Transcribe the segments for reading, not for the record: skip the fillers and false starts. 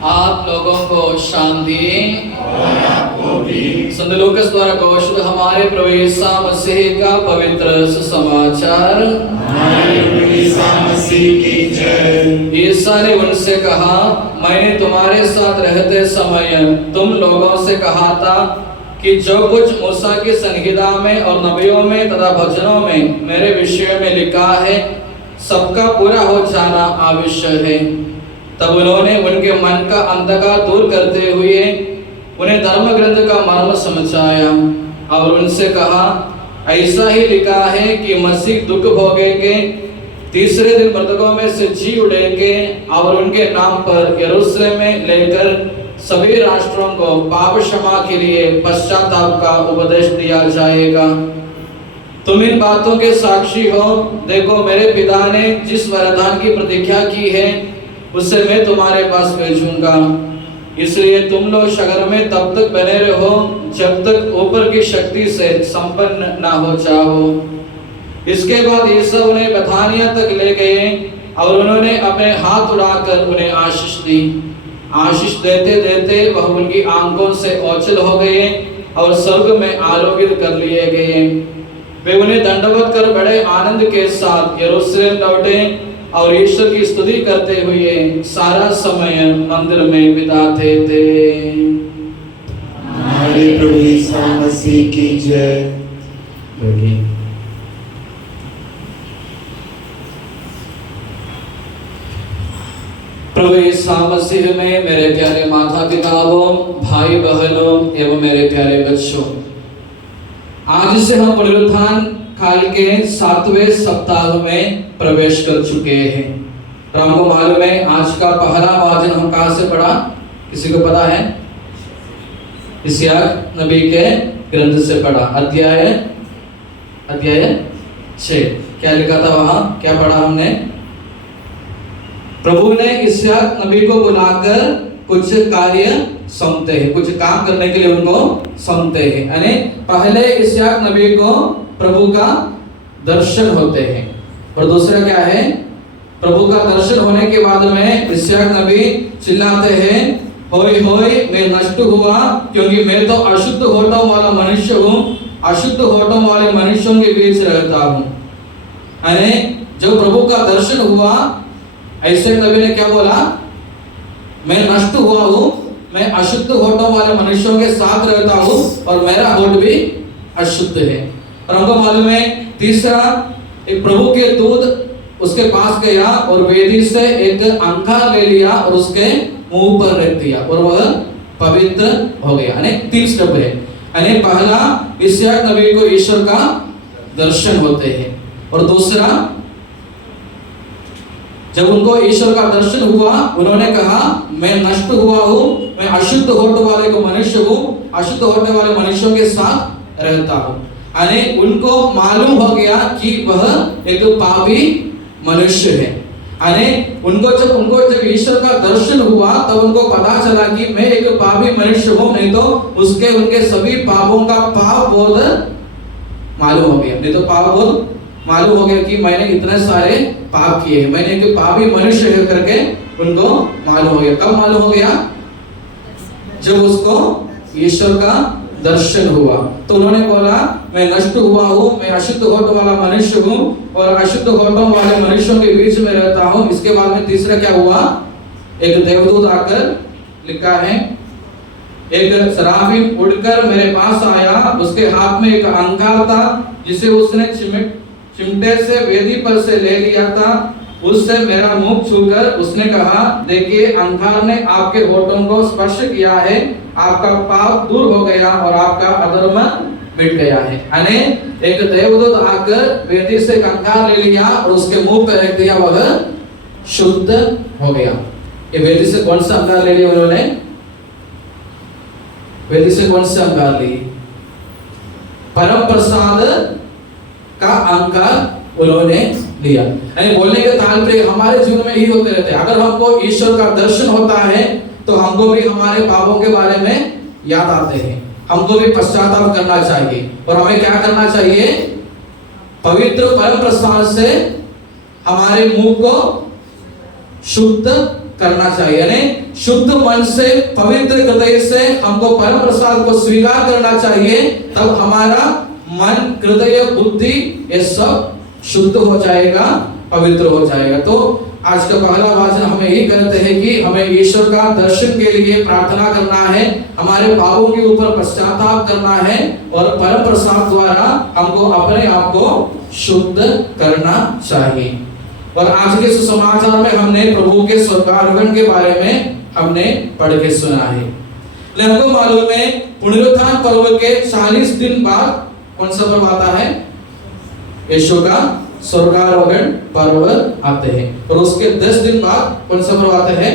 आप लोगों को शांति और आपको भी। संत लूकास द्वारा घोषित हमारे प्रभु यीशु मसीह का पवित्र सुसमाचार। हमारे प्रभु यीशु मसीह की जय। यीशु ने उनसे कहा, मैंने तुम्हारे साथ रहते समय तुम लोगों से कहा था कि जो कुछ मूसा की संहिता में और नबियों में तथा भजनों में मेरे विषय में लिखा है सबका पूरा हो जाना आवश्यक है। तब उन्होंने उनके मन का अंधकार दूर करते हुए उन्हें धर्म ग्रंथ का मर्म समझाया और उनसे कहा, ऐसा ही लिखा है कि मसीह दुख भोगेंगे, तीसरे दिन मृतकों में से जी उठेंगे और उनके नाम पर यरूशलेम में लेकर सभी राष्ट्रों को पाप क्षमा के लिए पश्चाताप का उपदेश दिया जाएगा। तुम इन बातों के साक्षी हो। देखो, मेरे पिता ने जिस वरदान की प्रतिज्ञा की है उसे मैं तुम्हारे पास भेजूंगा, इसलिए तुम लोग शहर में तब तक बने रहो जब तक ऊपर की शक्ति से संपन्न ना हो जाओ। इसके बाद यीशु उन्हें बेथानिया तक ले गए और उन्होंने अपने हाथ उड़ाकर उन्हें आशीष दी। आशीष देते देते वह उनकी आंखों से ओझल हो गए और स्वर्ग में आरोपित कर लिए गए। वे उन्हें दंडवत कर बड़े आनंद के साथ यरूशलेम लौटे और ईश्वर की स्तुति करते हुए सारा समय मंदिर में बिताते थे। हमारे प्रभु यीशु मसीह की जय। प्रभु यीशु मसीह में मेरे प्यारे माता पिताओं, भाई बहनों एवं मेरे प्यारे बच्चों, आज से हम पुनरुत्थान काल के 7वें सप्ताह में प्रवेश कर चुके हैं। और हमको मालूम है आज का पहला वाचन हम कहाँ से पढ़ा, किसी को पता है? इस्याक नबी के ग्रंथ से पढ़ा, अध्याय 6। क्या लिखा था वहां, क्या पढ़ा हमने? प्रभु ने इस्याक नबी को बुलाकर कुछ कार्य सौंपते हैं, कुछ काम करने के लिए उनको सौंपते हैं। यानी पहले इस्याक नबी को प्रभु का दर्शन होते हैं और दूसरा क्या है, प्रभु का दर्शन होने के बाद में इस्याक नबी चिल्लाते हैं, होय होय मैं नष्ट हुआ, क्योंकि मैं तो अशुद्ध होठों वाला मनुष्य हूँ, अशुद्ध होठों वाले मनुष्यों के बीच रहता हूँ। यानी जब प्रभु का दर्शन हुआ, ऐसे नबी ने क्या बोला, मैं नष्ट हुआ हूँ, मैं अशुद्ध होठों वाले मनुष्यों के साथ रहता हूँ और मेरा होठ भी अशुद्ध है। और हमको मालूम है तीसरा, एक प्रभु के दूत उसके पास गया और वेदी से एक अंकार ले लिया और उसके मुंह पर रख दिया और वह पवित्र हो गया। यानी 3 स्टेप है। यानी पहला, इस्याक नबी को ईश्वर का दर्शन होते हैं, और दूसरा, जब उनको ईश्वर का दर्शन हुआ उन्होंने कहा, मैं नष्ट हुआ हूँ, मैं अशुद्ध होठ वाले को मनुष्य हूँ, अशुद्ध होने वाले मनुष्यों के साथ रहता हूँ। यानी उनको मालूम हो गया कि वह एक पापी मनुष्य है। यानी उनको जब ईश्वर का दर्शन हुआ तब उनको पता चला कि मैं एक पापी मनुष्य हूँ, नहीं तो उनके सभी पापों का पाप बोध मालूम हो गया। नहीं तो पाप बोध मालूम हो गया कि मैंने इतने सारे पाप किए हैं, मैंने एक पापी मनुष्य है करके उनको मालूम हो गया। कब मालूम हो गया? जब उसको ईश्वर का दर्शन हुआ। तो उन्होंने बोला, मैं नष्ट हुआ हूँ, मैं अशुद्ध होठ वाला मनुष्य हूँ और अशुद्ध होठों वाले मनुष्यों के बीच में रहता हूँ। इसके बाद में तीसरा क्या हुआ, एक देवदूत आकर, लिखा है, एक सराफीम उड़कर मेरे पास आया, उसके हाथ में एक अंगार था जिसे उसने चिमटे से वेदी पर से ले लिया था। उससे मेरा मुख छूकर उसने कहा, देखिए अंगार ने आपके होठों को स्पर्श किया है, आपका पाप दूर हो गया और आपका अधर्म मिट गया है। यानी एक देवदूत आकर वेदी से अंगार ले लिया और उसके मुंह पर रख दिया, वह शुद्ध हो गया। ये वेदी से कौन सा अंगार ले लिया उन्होंने? वेदी से कौन सा अंगार ली? परम प्रसाद का अंगार उन्होंने लिया। यानी बोलने के तात्पर्य हमारे जीवन में ही होते रहते हैं। अगर हमको ईश्वर का दर्शन होता है तो हमको भी हमारे पापों के बारे में याद आते हैं, हमको भी पश्चाताप करना चाहिए और हमें क्या करना चाहिए? पवित्र परम प्रसाद से हमारे मुंह को शुद्ध करना चाहिए, यानी शुद्ध मन से पवित्र हृदय से हमको परम प्रसाद को स्वीकार करना चाहिए। तब हमारा मन, हृदय, बुद्धि ये सब शुद्ध हो जाएगा, पवित्र हो जाएगा। तो आज का पहला वचन हमें यही कहते हैं कि हमें ईश्वर का दर्शन के लिए प्रार्थना करना है, हमारे पापों के ऊपर पश्चाताप करना है और परम प्रसाद द्वारा हमको अपने आप को शुद्ध करना चाहिए। और आज के सुसमाचार में हमने प्रभु के स्वर्गारोहण के बारे में हमने पढ़ के सुना है। हमको मालूम है पुनरुत्थान पर्व के 40 दिन बाद कौन सा पर्व आता है? यीशु का स्वर्गारोहण पर्व आते हैं। और उसके 10 दिन बाद कौन सा पर्व आते हैं?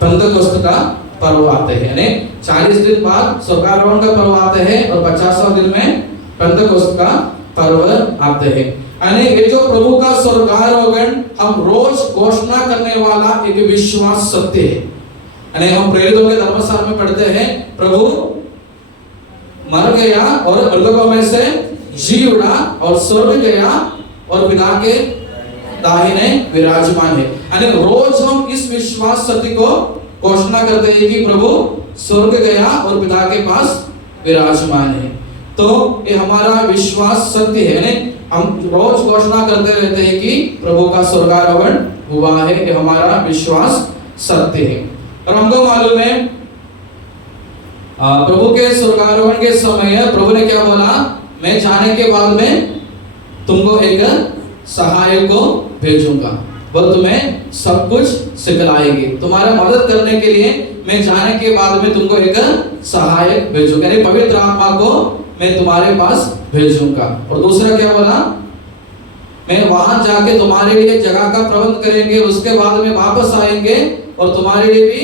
पेंतेकोस्त का पर्व आते हैं। यानी 40 दिन बाद स्वर्गारोहण का पर्व आते हैं और 50वां दिन में पेंतेकोस्त का पर्व आते हैं। यानी ये जो प्रभु का स्वर्गारोहण हम रोज घोषणा करने वाला एक विश्वास सत्य है। यानी हम प्रेरितों के धर्मशास्त्र में पढ़ते हैं, प्रभु मर गया और मृतकों में से जी उड़ा और स्वर्ग गया और पिता के दाहिने विराजमान है। यानी रोज हम इस विश्वास सत्य को घोषणा करते हैं कि प्रभु स्वर्ग गया और पिता के पास विराजमान है। तो ये हमारा विश्वास सत्य है। यानी हम रोज घोषणा करते रहते हैं कि प्रभु का स्वर्गारोहण हुआ है, ये हमारा विश्वास सत्य है। और हमको मालूम है प्रभु के स्वर्गारोहण के समय प्रभु ने क्या बोला? मैं जाने के बाद में तुमको एक सहायक को भेजूंगा, वो तुम्हें सब कुछ सिखलाएगी, तुम्हारा मदद करने के लिए मैं जाने के बाद में तुमको एक सहायक भेजूंगा, यानी पवित्र आत्मा को मैं तुम्हारे पास भेजूंगा। और दूसरा क्या बोला? मैं वहां जाके तुम्हारे लिए जगह का प्रबंध करेंगे, उसके बाद में वापस आएंगे और तुम्हारे लिए भी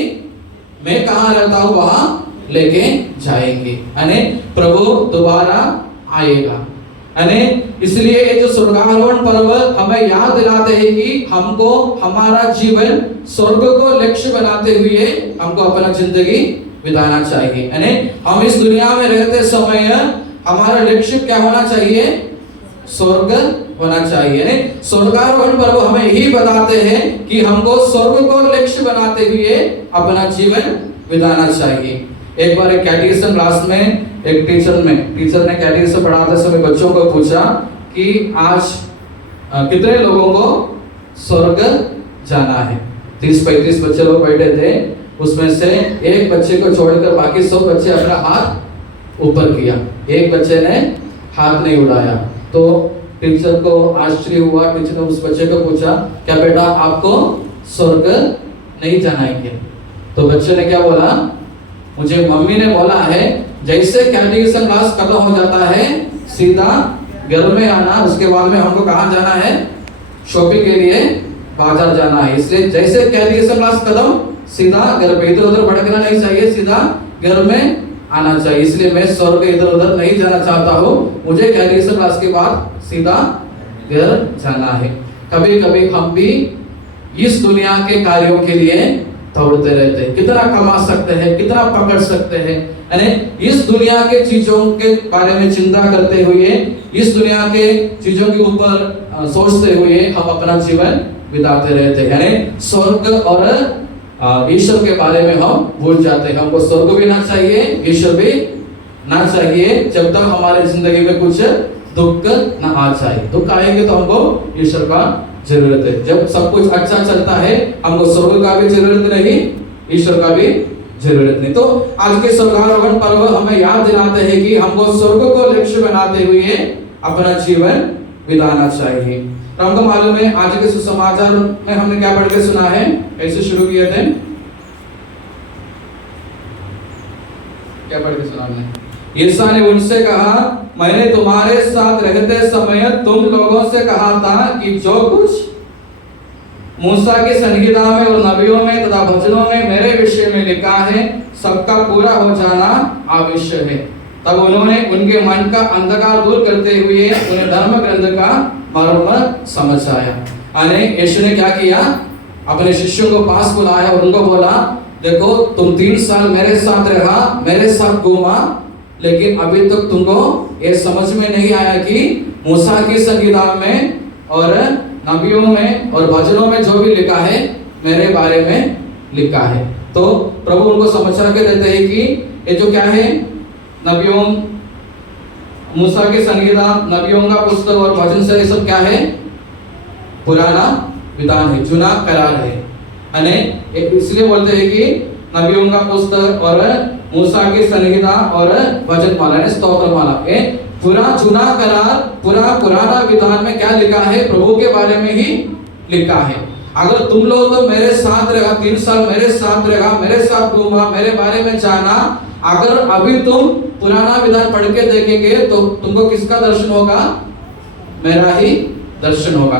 मैं कहाँ रहता हूँ वहां लेके जाएंगे। यानी प्रभु दोबारा आएगा। यानी इसलिए ये जो स्वर्गारोहण पर्व हमें याद दिलाते हैं कि हमको हमारा जीवन स्वर्ग को लक्ष्य बनाते हुए हमको अपना जिंदगी बिताना चाहिए। यानी हम इस दुनिया में रहते समय हमारा लक्ष्य क्या होना चाहिए? स्वर्ग होना चाहिए। यानी स्वर्गारोहण पर्व हमें यही बताते हैं कि हमको स्वर्ग को लक्ष्य बनाते हुए अपना जीवन बिताना चाहिए। एक बार एक कैटेकिज्म क्लास में एक टीचर ने कैटेकिज्म पढ़ाते समय बच्चों को पूछा कि आज कितने लोगों को स्वर्ग जाना है? 30-35 बच्चे लोग बैठे थे, उसमें से एक बच्चे को छोड़कर बाकी सब बच्चे अपना हाथ ऊपर किया, एक बच्चे ने हाथ नहीं उठाया। तो टीचर को आश्चर्य हुआ। टीचर ने उस बच्चे को पूछा, क्या बेटा आपको स्वर्ग नहीं जाना है क्या? तो बच्चे ने क्या बोला? मुझे मम्मी ने बोला है जैसे कैटेकिज्म क्लास खत्म हो जाता है सीधा घर में आना, उसके बाद में हमको कहाँ जाना है? शॉपिंग के लिए बाजार जाना है। इसलिए जैसे कैटेकिज्म क्लास खत्म सीधा घर पे, इधर उधर भटकना नहीं चाहिए, सीधा घर में आना चाहिए। इसलिए मैं स्वर्ग इधर उधर नहीं जाना चाहता हूँ, मुझे कैटेकिज्म क्लास के बाद सीधा घर जाना है। कभी कभी हम भी इस दुनिया के कार्यों के लिए दौड़ते रहते हैं, कितना कमा सकते हैं, कितना पकड़ सकते हैं, यानी इस दुनिया के चीजों के बारे में चिंता करते हुए, इस दुनिया के चीजों के ऊपर सोचते हुए हम अपना जीवन बिताते रहते हैं। यानी स्वर्ग और ईश्वर के बारे में हम भूल जाते हैं। हमको स्वर्ग भी ना चाहिए, ईश्वर भी ना चाहिए, जब तक हमारे जिंदगी में कुछ दुख ना आ जाए। दुख आएंगे तो हमको ईश्वर का जरूरत है। जब सब कुछ अच्छा चलता है हमको स्वर्ग का भी जरूरत नहीं, ईश्वर का भी जरूरत नहीं। तो आज के स्वर्गारोहण पर्व हमें याद दिलाते हैं कि हमको स्वर्ग को लक्ष्य बनाते हुए अपना जीवन बिताना चाहिए। तो हमको मालूम है आज के सुसमाचार में हमने क्या पढ़ के सुना है, कैसे शुरू किए थे, क्या पढ़ के सुना हमने? यीशु ने उनसे कहा, मैंने तुम्हारे साथ रहते समय तुम लोगों से कहा था कि जो कुछ मूसा की संहिता में और नबियों में तथा भजनों में मेरे विषय में लिखा है सबका पूरा हो जाना आवश्यक है। तब उन्होंने उनके मन का अंधकार दूर करते हुए उन्हें धर्म ग्रंथ का मर्म समझ आया। यानी यीशु ने क्या किया? अपने शिष्यों को पास बुलाया और उनको बोला, देखो तुम 3 साल मेरे साथ रहा, मेरे साथ घूमा, लेकिन अभी तक तुमको ये समझ में नहीं आया कि मूसा की संहिता में और नबियों में और भजनों में जो भी लिखा है मेरे बारे में लिखा है। तो प्रभु उनको समझा के देते हैं कि ये जो क्या है, नबियों, मूसा की संहिता, नबियों का पुस्तक और वचन से ये सब क्या है, पुराना विधान है, जुना करार है। इसलिए बोलते हैं कि नबियों का पुस्तक और मूसा की संहिता और वचन माला, स्तोत्र माला, ये पूरा जुना करार, पूरा पुराना विधान में क्या लिखा है, प्रभु के बारे में ही लिखा है। अगर तुम लोग तो मेरे साथ रहा, 3 साल मेरे साथ रहा, मेरे साथ घूमा, मेरे बारे में जाना, अगर अभी तुम पुराना विधान पढ़ के देखेंगे तो तुमको किसका दर्शन होगा, मेरा ही दर्शन होगा।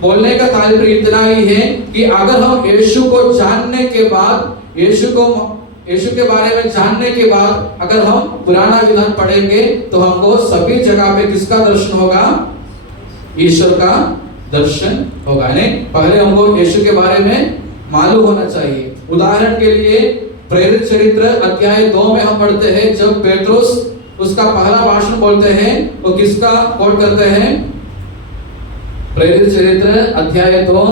बोलने का तात्पर्य इतना ही है कि अगर हम यीशु को जानने के बाद, यीशु के बारे में जानने के बाद अगर हम पुराना विधान पढ़ेंगे तो हमको सभी जगह पे किसका दर्शन होगा, ईश्वर का दर्शन होगा। पहले हमको यीशु के बारे में मालूम होना चाहिए। उदाहरण के लिए प्रेरित चरित्र अध्याय 2 में हम पढ़ते हैं, जब पेट्रोस उसका पहला भाषण बोलते हैं, वो किसका कोट करते हैं, प्रेरित चरित्र अध्याय 2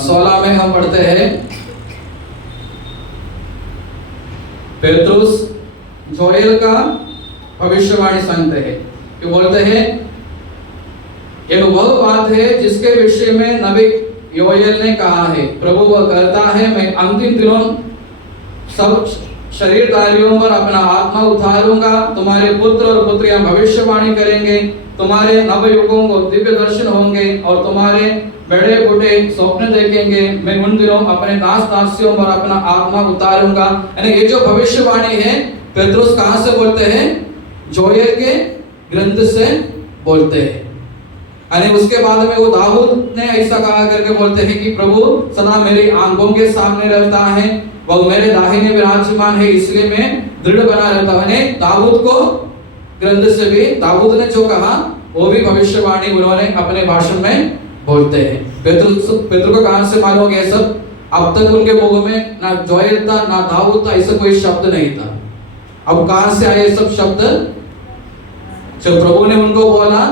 16 में हम पढ़ते हैं, पेट्रोस जोएल का भविष्यवाणी सुनते हैं, कि बोलते हैं, यह वह बात है जिसके विषय में नबी योएल ने कहा है, प्रभु वह कहता है, मैं अंतिम दिनों सब शरीरधारियों पर अपना आत्मा उतारूंगा, तुम्हारे पुत्र और पुत्रियां भविष्यवाणी करेंगे, तुम्हारे नवयुगों को दिव्य दर्शन होंगे और तुम्हारे बड़े बूढ़े स्वप्न देखेंगे, मैं उन दिनों अपने दास दासियों पर अपना आत्मा उतारूंगा। यानी ये जो भविष्यवाणी है पेट्रोस कहां से बोलते हैं, जोएल के ग्रंथ से बोलते हैं। यानी उसके बाद में वो दाऊद ने ऐसा कहा करके बोलते हैं कि प्रभु सदा मेरी आंखों के सामने रहता है, वह मेरे दाहिने विराजमान है, इसलिए मैं दृढ़ बना रहता हूं। दाऊद को ग्रंथ से भी दाऊद ने जो कहा वो भी भविष्यवाणी उन्होंने अपने भाषण में बोलते हैं। पेत्र को कहां से मालूम गया सब, अब तक उनके मुंह में ना जोएल था ना दाऊद था, ऐसा कोई शब्द नहीं था। अब कहां से आए सब शब्द, जब प्रभु ने उनको बोला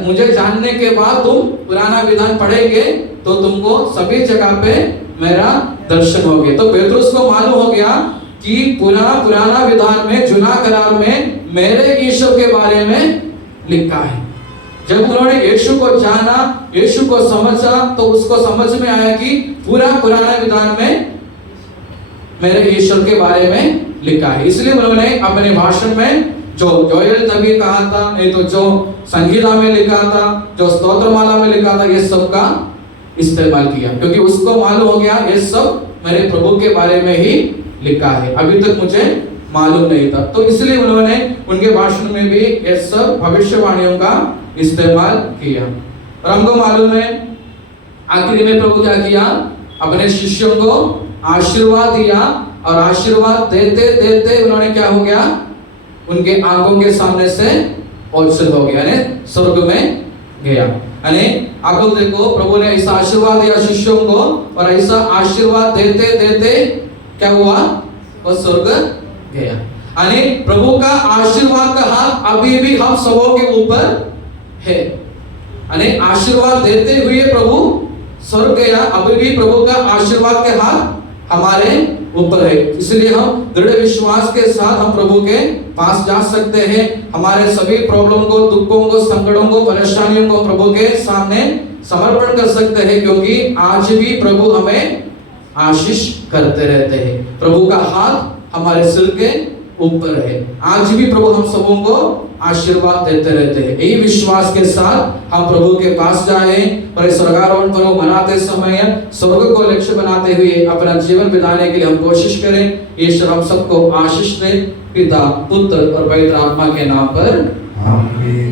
मुझे जानने के बाद तुम पुराना विधान पढ़ेंगे तो तुमको सभी जगह पे मेरा दर्शन हो गया। तो पेट्रोस को मालूम हो गया कि पुराना विधान में, जुना करार में मेरे ईश्वर के बारे में लिखा है। जब उन्होंने यीशु को जाना, यीशु को समझा, तो उसको समझ में आया कि पूरा पुराना विधान में मेरे ईश्वर के बारे में लिखा है। इसलिए उन्होंने अपने भाषण में जो जोएल नबी कहा था, नहीं तो जो संहिता में लिखा था, जो स्तोत्रमाला में लिखा था, ये सब का इस्तेमाल किया, क्योंकि उसको मालूम हो गया ये सब मेरे प्रभु के बारे में ही लिखा है, अभी तक मुझे मालूम नहीं था। तो इसलिए उन्होंने उनके भाषण में भी ये सब भविष्यवाणियों का इस्तेमाल किया। और हमको मालूम है आखिरी में प्रभु क्या किया, अपने शिष्यों को आशीर्वाद दिया, और आशीर्वाद देते देते उन्होंने क्या हो गया, उनके आंखों के सामने से ओझल हो गया, यानी स्वर्ग में गया। यानी आप लोग देखो, प्रभु ने ऐसा आशीर्वाद दिया शिष्यों को, और ऐसा आशीर्वाद देते देते क्या हुआ, वो स्वर्ग गया। यानी प्रभु का आशीर्वाद का हाथ अभी भी हम सबों के ऊपर है। यानी आशीर्वाद देते हुए प्रभु स्वर्ग गया, अभी भी प्रभु का आशीर्वाद के हाथ हमारे ऊपर है। इसलिए हम दृढ़ विश्वास के साथ हम प्रभु के पास जा सकते हैं। हमारे सभी प्रॉब्लम को, दुखों को, संकटों को, परेशानियों को प्रभु के सामने समर्पण कर सकते हैं, क्योंकि आज भी प्रभु हमें आशीष करते रहते हैं। प्रभु का हाथ हमारे सिर के ऊपर है। आज भी प्रभु हम सबों को आशीर्वाद देते रहते हैं। यही विश्वास के साथ हम प्रभु के पास जाएं और स्वर्गारोहण पर्व मनाते समय स्वर्ग को लक्ष्य बनाते हुए अपना जीवन बिताने के लिए हम कोशिश करें। ईश्वर हम सबको आशीष दे, पिता, पुत्र और पवित्र आत्मा के नाम पर आमीन।